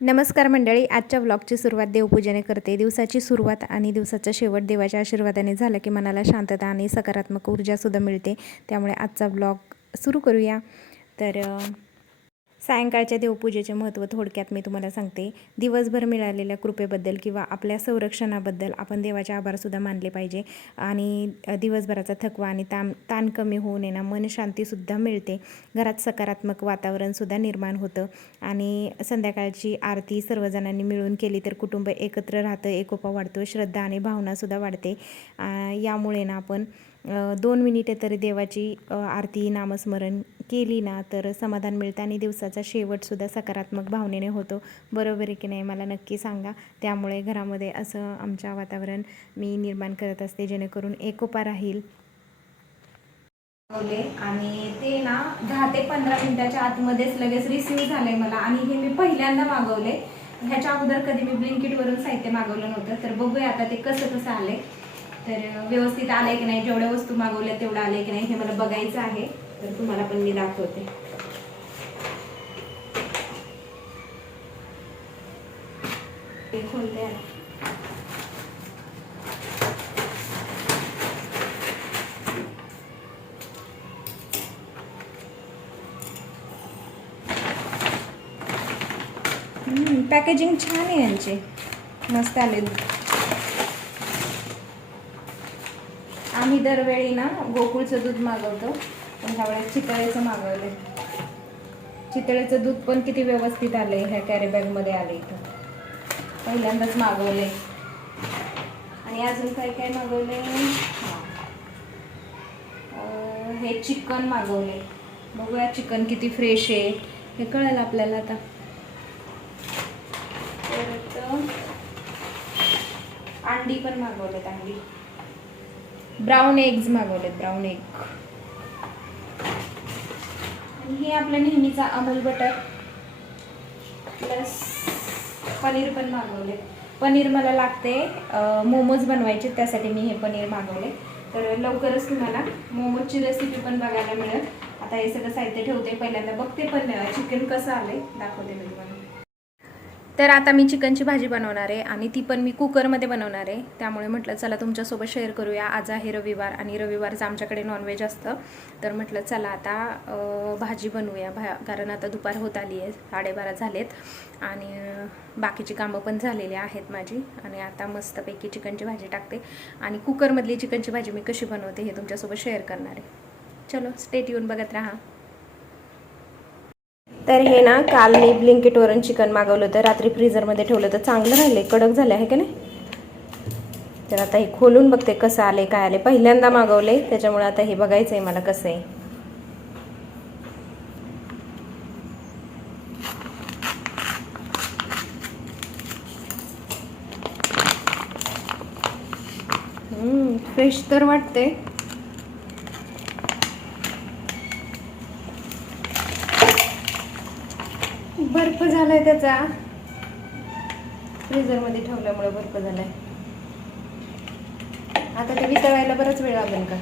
नमस्कार मंडळी, आजच्या व्लॉगची सुरुवात देवपूजेने करते. दिवसाची सुरुवात आणि दिवसाचा शेवट देवाच्या आशीर्वादाने झालं की मनाला शांतता आणि सकारात्मक ऊर्जासुद्धा मिळते. त्यामुळे आजचा व्लॉग सुरू करूया. तर सायंकाळच्या देवपूजेचे महत्त्व थोडक्यात मी तुम्हाला सांगते. दिवसभर मिळालेल्या कृपेबद्दल किंवा आपल्या संरक्षणाबद्दल आपण देवाचे आभारसुद्धा मानले पाहिजे. आणि दिवसभराचा थकवा आणि ताण कमी होऊन येणं, मनशांतीसुद्धा मिळते. घरात सकारात्मक वातावरणसुद्धा निर्माण होतं. आणि संध्याकाळची आरती सर्वजणांनी मिळून केली तर कुटुंब एकत्र राहतं, एकोपा वाढतो, श्रद्धा आणि भावनासुद्धा वाढते. यामुळे ना आपण 2 मिनिटे तरी देवाची आरती नामस्मरण केली ना तर समाधान मिळतं आणि दिवसाचा शेवटसुद्धा सकारात्मक भावनेने होतो. बरोबर आहे की नाही मला नक्की सांगा. त्यामुळे घरामध्ये असं आमच्या वातावरण मी निर्माण करत असते जेणेकरून एकोपा राहील. आणि ते ना 10 ते 15 मिनिटाच्या आतमध्येच लगेच रिसीव्ह झालंय मला. आणि हे मी पहिल्यांदा मागवले. ह्याच्या अगोदर कधी मी ब्लिंकिटवरून साहित्य मागवलं नव्हतं. तर बघूया आता ते कसं आलंय. तर व्यवस्थित आलंय की नाही, जेवढ्या वस्तू मागवल्या तेवढं आलंय की नाही हे मला बघायचं आहे. तर तुम्हाला पण मी दाखवते. ते खोलते आहे. पॅकेजिंग छान आहे यांचे, मस्त आले. आम्ही दरवेळी ना गोकुळचं दूध मागवतो, पण ह्यावेळेस चितळेचं मागवले. चितळेचं दूध पण किती व्यवस्थित आले. ह्या कॅरी बॅगमध्ये आले. इथं पहिल्यांदाच मागवले. आणि अजून काय काय मागवले. हे चिकन मागवले. बघूया चिकन किती फ्रेश आहे हे कळेल आपल्याला आता. अंडी पण मागवलेत. अंडी ब्राऊन एग्ज मागवलेत. Brown egg. आणि हे आपलं नेहमीचा अमूल बटर प्लस पनीर पण मागवले. पनीर मला लागते मोमोज बनवायचे, त्यासाठी मी हे पनीर मागवले. तर लवकरच तुम्हाला मोमोजची रेसिपी पण बघायला मिळेल. आता हे सगळं साहित्य ठेवते, पहिल्यांदा बघते पण चिकन कसं आलंय दाखवते मी तुम्हाला. तर आता मी चिकनची भाजी बनवणार आहे आणि ती पण मी कुकरमध्ये बनवणार आहे. त्यामुळे म्हटलं चला तुमच्यासोबत शेअर करूया. आज आहे रविवार आणि रविवारचं आमच्याकडे नॉनव्हेज असतं. तर म्हटलं चला आता भाजी बनवूया. कारण आता दुपार होत आली आहे, 12:30 झालेत आणि बाकीची कामं पण झालेली आहेत माझी. आणि आता मस्तपैकी चिकनची भाजी टाकते आणि कुकरमधली चिकनची भाजी मी कशी बनवते हे तुमच्यासोबत शेअर करणार आहे. चलो स्टे ट्यून बघत राहा. तर हे ना काल मी ब्लिंकिटवरून चिकन मागवलं होतं. रात्री फ्रीझरमध्ये ठेवलं तर चांगलं राहिले, कडक झाले आहे की नाही. तर आता हे खोलून बघते कसं आले काय आले. पहिल्यांदा मागवले त्याच्यामुळे आता हे बघायचं आहे मला कसं आहे. फ्रेश तर वाटते. बर्फ झालाय त्याचा, फ्रीझरमध्ये ठेवल्यामुळे बर्फ झालाय. आता ते वितळायला बराच वेळ लागेल का.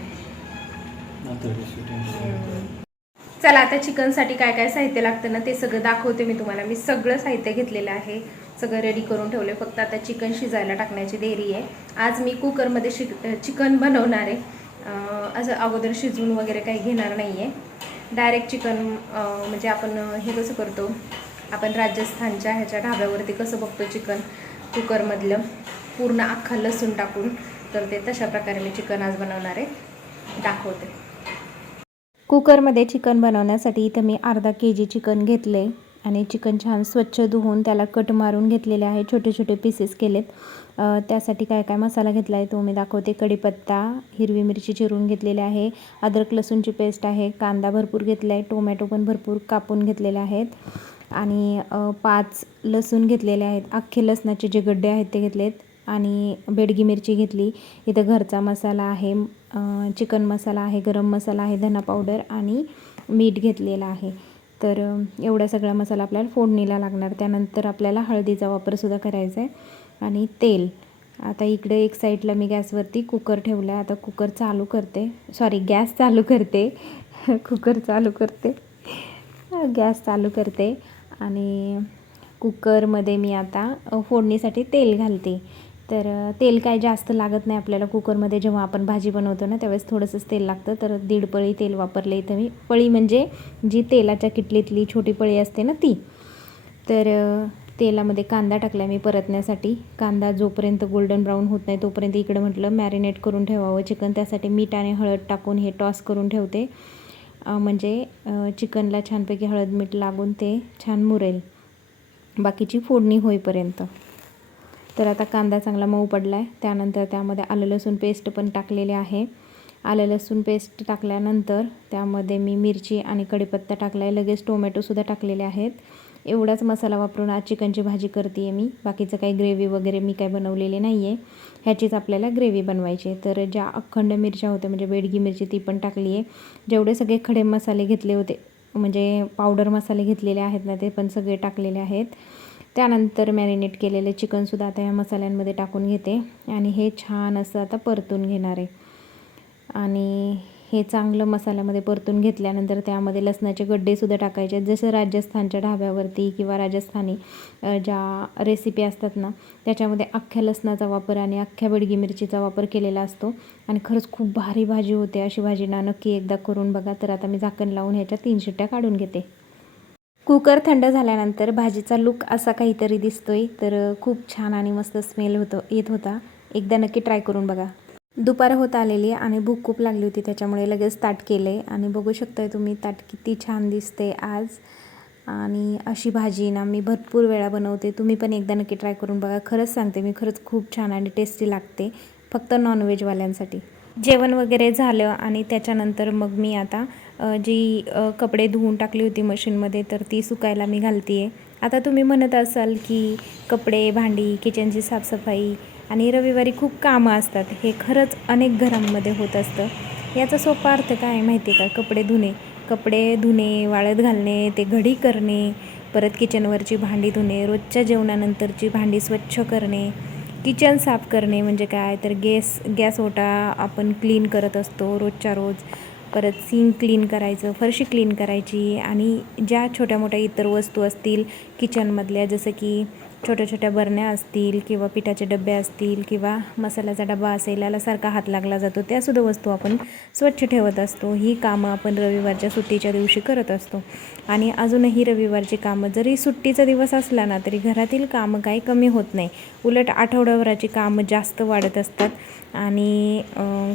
चला आता चिकनसाठी काय काय साहित्य लागतं ना ते सगळं दाखवते मी तुम्हाला. मी सगळं साहित्य घेतलेलं आहे, सगळं रेडी करून ठेवले. फक्त आता चिकन शिजायला टाकण्याची देरी आहे. आज मी कुकरमध्ये चिकन बनवणार आहे. असं अगोदर शिजवून वगैरे काही घेणार नाही आहे. डायरेक्ट चिकन म्हणजे आपण हे कसं करतो, आपण राजस्थानच्या ह्याच्या ढाब्यावरती कसं बघतो चिकन कुकरमधलं पूर्ण अख्खा लसूण टाकून, तर ते तशा प्रकारे मी चिकन आज बनवणार आहे, दाखवते. कुकरमध्ये चिकन बनवण्यासाठी इथं मी अर्धा kg चिकन घेतले आणि चिकन छान स्वच्छ धुवून त्याला कट मारून घेतलेले आहे. छोटे छोटे पीसेस केलेत. त्यासाठी काय काय मसाला घेतला आहे तो मी दाखवते. कढीपत्ता, हिरवी मिरची चिरून घेतलेली आहे, अद्रक लसूणची पेस्ट आहे, कांदा भरपूर घेतला आहे, टोमॅटो पण भरपूर कापून घेतलेले आहेत आणि 5 लसूण घेतलेले आहेत. अख्खे लसणाचे जे गड्डे आहेत ते घेतलेत आणि बेडगी मिरची घेतली. इथं घरचा मसाला आहे, चिकन मसाला आहे, गरम मसाला आहे, धना पावडर आणि मीठ घेतलेलं आहे. तर एवढा सगळा मसाला आपल्याला फोडणीला लागणार. त्यानंतर आपल्याला हळदीचा वापरसुद्धा करायचा आहे आणि तेल. आता इकडे एक साईडला मी गॅसवरती कुकर ठेवला आहे. आता कुकर चालू करते, गॅस चालू करते कुकर चालू करते, गॅस चालू करते आणि कुकरमध्ये मी आता फोडणीसाठी तेल घालते. तर तेल काय जास्त लागत नाही आपल्याला कुकरमध्ये. जेव्हा आपण भाजी बनवतो ना त्यावेळेस थोडंसंच तेल लागतं. तर 1.5 पळी तेल वापरले इथं मी. पळी म्हणजे जी तेलाच्या किटलीतली छोटी पळी असते ना ती. तर तेलामध्ये कांदा टाकला मी परतण्यासाठी. कांदा जोपर्यंत गोल्डन ब्राऊन होत नाही तोपर्यंत इकडं म्हटलं मॅरिनेट करून ठेवावं चिकन. त्यासाठी मीठ आणि हळद टाकून हे टॉस करून ठेवते. म्हणजे चिकनला छानपैकी हळद मीठ लागून ते छान मुरेल बाकीची फोडणी होईपर्यंत. तर आता कांदा चांगला मऊ पडला आहे. त्यानंतर त्यामध्ये आलं लसूण पेस्ट पण टाकलेले आहे. आलं लसूण पेस्ट टाकल्यानंतर त्यामध्ये मी मिरची आणि कढीपत्ता टाकला आहे. लगेच टोमॅटोसुद्धा टाकलेले आहेत. एवढाच मसाला वापरून आज चिकनची भाजी करते आहे मी. बाकीचं काही ग्रेव्ही वगैरे मी काय बनवलेली नाही आहे. ह्याचीच आपल्याला ग्रेव्ही बनवायची आहे. तर ज्या अखंड मिरच्या होत्या म्हणजे बेडगी मिरची ती पण टाकली आहे. जेवढे सगळे खडे मसाले घेतले होते म्हणजे पावडर मसाले घेतलेले आहेत ना ते पण सगळे टाकलेले आहेत. त्यानंतर मॅरिनेट केलेले चिकनसुद्धा आता या मसाल्यांमध्ये टाकून घेते आणि हे छान असं आता परतून घेणार आहे. आणि हे चांगलं मसाल्यामध्ये परतून घेतल्यानंतर त्यामध्ये लसणाचे गड्डेसुद्धा टाकायचे आहेत. जसं राजस्थानच्या ढाब्यावरती किंवा राजस्थानी ज्या रेसिपी असतात ना त्याच्यामध्ये अख्ख्या लसणाचा वापर आणि अख्ख्या बेडगी मिरचीचा वापर केलेला असतो. आणि खरंच खूप भारी भाजी होते. अशी भाजी ना नक्की एकदा करून बघा. तर आता मी झाकण लावून ह्याच्या 3 शिट्ट्या काढून घेते. कुकर थंड झाल्यानंतर भाजीचा लुक असा काहीतरी दिसतोय. तर खूप छान आणि मस्त स्मेल येत होता. एकदा नक्की ट्राय करून बघा. दुपार होत आलेली आणि भूक खूप लागली होती त्याच्यामुळे लगेच ताट केले आणि बघू शकताय तुम्ही ताट किती छान दिसते आज. आणि अशी भाजी ना मी भरपूर वेळा बनवते. तुम्ही पण एकदा नक्की ट्राय करून बघा. खरंच सांगते मी, खरंच खूप छान आणि टेस्टी लागते. फक्त नॉनव्हेजवाल्यांसाठी. जेवण वगैरे झालं आणि त्याच्यानंतर मग मी आता जी कपडे धुवून टाकली होती मशीनमध्ये तर ती सुकायला मी घालते आहे. आता तुम्ही म्हणत असाल की कपडे, भांडी, किचनची साफसफाई आणि रविवारी खूप कामं असतात. हे खरंच अनेक घरांमध्ये होत असतं. याचा सोपा अर्थ काय आहे माहिती आहे का? कपडे धुणे, वाळत घालणे, ते घडी करणे, परत किचनवरची भांडी धुणे, रोजच्या जेवणानंतरची भांडी स्वच्छ करणे, किचन साफ करणे म्हणजे काय तर गॅस ओटा आपण क्लीन करत असतो रोजच्या रोज. परत सिंक क्लीन करायचं, फरशी क्लीन करायची आणि ज्या छोट्या मोठ्या इतर वस्तू असतील किचनमधल्या जसं की छोट्या छोट्या बरण्या असतील किंवा पिठाचे डबे असतील किंवा मसाल्याचा डबा असेल याला सारखा हात लागला जातो त्यासुद्धा वस्तू आपण स्वच्छ ठेवत असतो. ही कामं आपण रविवारच्या सुट्टीच्या दिवशी करत असतो. आणि अजूनही रविवारची कामं जरी सुट्टीचा दिवस असला ना तरी घरातील कामं काही कमी होत नाही. उलट आठवड्याभराची कामं जास्त वाढत असतात. आणि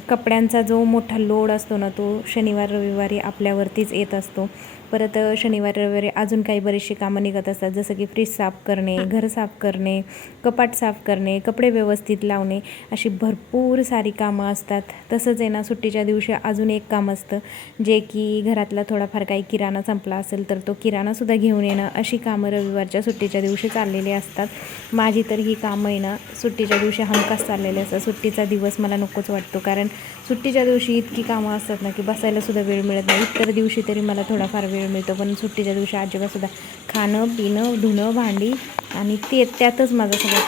कपड्यांचा जो मोठा लोड असतो ना तो शनिवार रविवारी आपल्यावरतीच येत असतो. परत शनिवार रविवारी अजून काही बरीचशी कामं निघत असतात जसं की फ्रीज साफ करणे, घर साफ करणे, कपाट साफ करणे, कपडे व्यवस्थित लावणे, अशी भरपूर सारी कामं असतात. तसंच आहे ना सुट्टीच्या दिवशी अजून एक काम असतं जे की घरातला थोडाफार काही किराणा संपला असेल तर तो किराणासुद्धा घेऊन येणं. अशी कामं रविवारच्या सुट्टीच्या दिवशी चाललेली असतात. माझी तर ही कामं आहे ना सुट्टीच्या दिवशी हमखास चाललेली असतात. सुट्टीचा दिवस मला नकोच वाटतो कारण सुट्टीच्या दिवशी इतकी कामं असतात ना की बसायलासुद्धा वेळ मिळत नाही. इतर दिवशी तरी मला थोडाफार वेळ मिळतो पण सुट्टीच्या दिवशी अजिबातसुद्धा खाणं पिणं धुणं भांडी आणि त्यातच माझा सगळा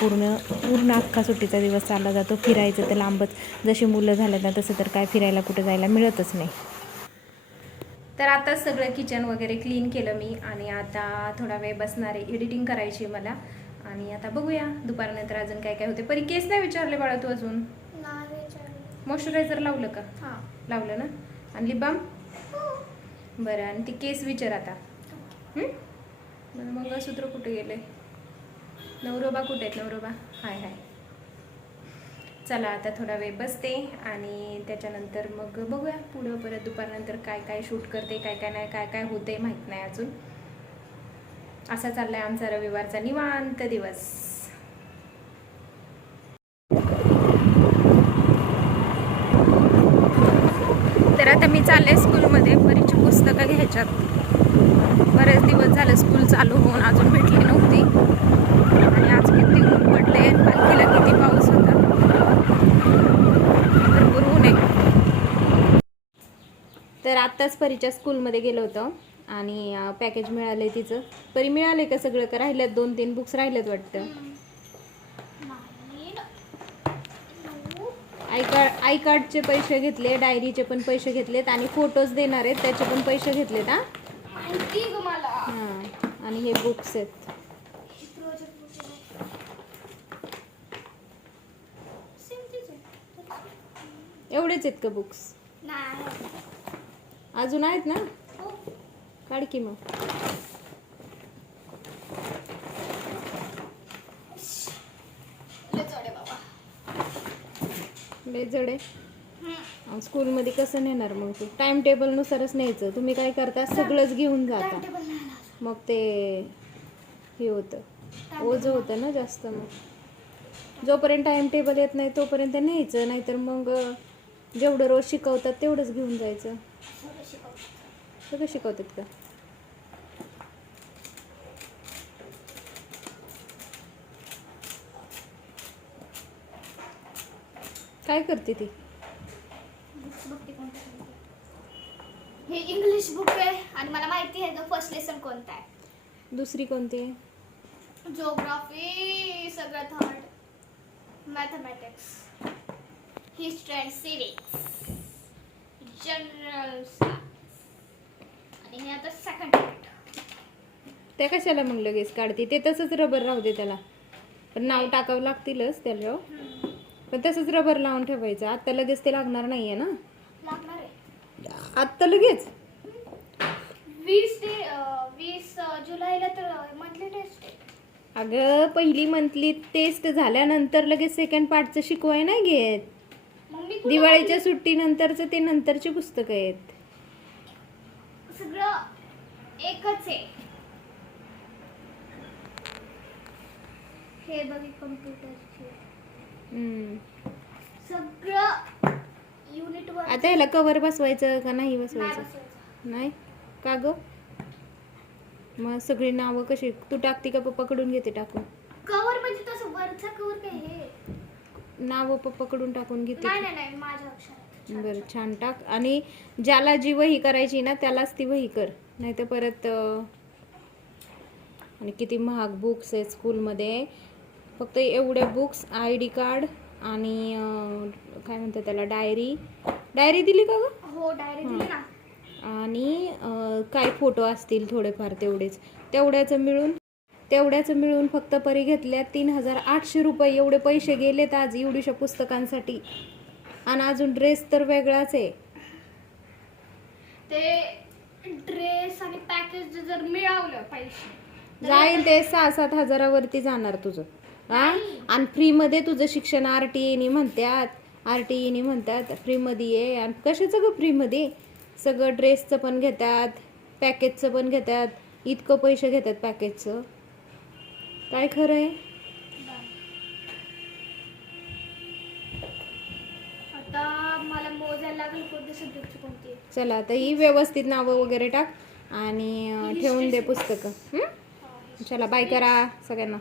पूर्ण अख्खा सुट्टीचा दिवस चालला जातो. फिरायचं तर लांबच. जशी मुलं झालं ना तसं तर काय फिरायला कुठं जायला मिळतच नाही. तर आता सगळं किचन वगैरे क्लीन केलं मी आणि आता थोडा वेळ बसणार आहे. एडिटिंग करायची मला आणि आता बघूया दुपारनंतर अजून काय काय होते. परी केस नाही विचारले बाळा तू अजून? मॉइश्चरायझर लावलं का? हां लावलं ना. आणि लिप बाम? बरं. आणि ती केस विचार आता. मंगळसूत्र कुठे गेले? नवरोबा कुठे आहेत? नवरोबा हाय हाय. चला आता थोडा वेळ बसते आणि त्याच्यानंतर मग बघूया पुढं परत दुपारनंतर काय काय शूट करते, काय काय नाही, काय काय होते माहीत नाही अजून. असा चाललाय आमचा रविवारचा निवांत दिवस. तर आता मी चालले स्कूलमध्ये परीची पुस्तकं घ्यायच्यात. बरेच दिवस झाले स्कूल चालू होऊन अजून भेटली नव्हती आणि आज किती ऊन पडले. पालखीला किती पाऊस होता, भरपूर ऊन आहे. तर आत्ताच परीच्या स्कूलमध्ये गेलो होतो आणि पॅकेज मिळालंय तिचं. परी मिळाले का सगळं का राहिल्यात? 2-3 बुक्स राहिल्यात वाटतं. आय कार्डचे पैसे घेतले, डायरीचे पण पैसे घेतलेत आणि फोटोज देणार आहेत त्याचे पण पैसे घेतलेत. हां आणि हे बुक्स आहेत. एवढेच आहेत का बुक्स? नाही. अजून आहेत ना? हो. काढ की मग. लय जड आहे बाबा. लय जड आहे. स्कूलमध्ये कसं नेणार मग तू? टाइम टेबल नुसारच न्यायचं. तुम्ही काय करता, सगळंच घेऊन जाता, टाइमटेबल नाही आला. मग ते हे होतं, ओझं होतं ना जास्त. मग जोपर्यंत टाइम टेबल येत नाही तोपर्यंत न्यायचं, नाहीतर मग जेवढं रोज शिकवतात तेवढंच घेऊन जायचं. सगळं शिकवतात. सगळं शिकवतात का? काय करते ती? बुक्स बघते कोणत्या कोणत्या. हे इंग्लिश बुक आहे आणि मला माहिती आहे का फर्स्ट लेसन कोणता आहे. दुसरी कोणती आहे? जिओग्राफी सगळं third, mathematics, history and civics, general science आणि हे आता सेकंड पार्ट. त्या कशाला मग लगेच काढते? ते तसंच रबर राहू दे त्याला. पण नाव टाकावं लागतीलच त्याला, पण तसंच रबर लावून ठेवायचं. आत्ता लगेच ते लागणार नाहीये ना? लागणार आहे आत्ता लगेच 20 जुलैला तर मंथली टेस्ट आहे. अगं पहिली मंथली टेस्ट झाल्यानंतर लगेच सेकंड पार्टचं शिकवाय नाही घेत. मग मी कुठं दिवाळीच्या सुट्टीनंतरचं ते नंतरची पुस्तकं आहेत. सगळं एकच आहे. हे बघ कम्प्युटरची सगळं युनिट वर. आता ह्याला कवर बसवायचं का नाही नाही बसवायचं? बसवायचं. नाही का ग? मग सगळी नावं कशी तू टाकते का पप्पाकडून घेते टाकून? कवर म्हणजे तसं वरचा कवर काय हे? नावं पप्पाकडून टाकून घेते. नाही नाही नाही माझ्या अक्षरात. बरं छान टाक. आणि ज्याला जी वही करायची ना त्यालाच ती वही कर, नाही तर परत आणि किती महाग बुक्स आहेत स्कूलमध्ये. फक्त एवढे बुक्स, ID कार्ड आणि काय म्हणतात त्याला, डायरी दिली का ग? हो डायरी दिली ना. आणि काय फोटो असतील थोडेफार तेवढ्याचं मिळून फक्त परी घेतल्या 3800 रुपये. एवढे पैसे गेलेत आज एवढ्याशा पुस्तकांसाठी. आणि अजून ड्रेस तर वेगळाच आहे. ते ड्रेस आणि पॅकेज जर मिळवलं पैसे जाईल ते 6-7 हजारावरती जाणार तुझं. हा, आणि फ्रीमध्ये तुझं शिक्षण RTE म्हणतात फ्रीमध्ये आहे. आणि कशाचं ग फ्रीमध्ये? सगळं ड्रेसचं पण घेतात, पॅकेजचं पण घेतात. इतकं पैसे घेतात पॅकेजचं, काय खरं आहे? आता मला मोजायला लागेल कोणते सब्जेक्टची कोणती. चला आता ही व्यवस्थित नावं वगैरे टाक आणि ठेवून दे पुस्तकं. चला बाय करा सगळ्यांना.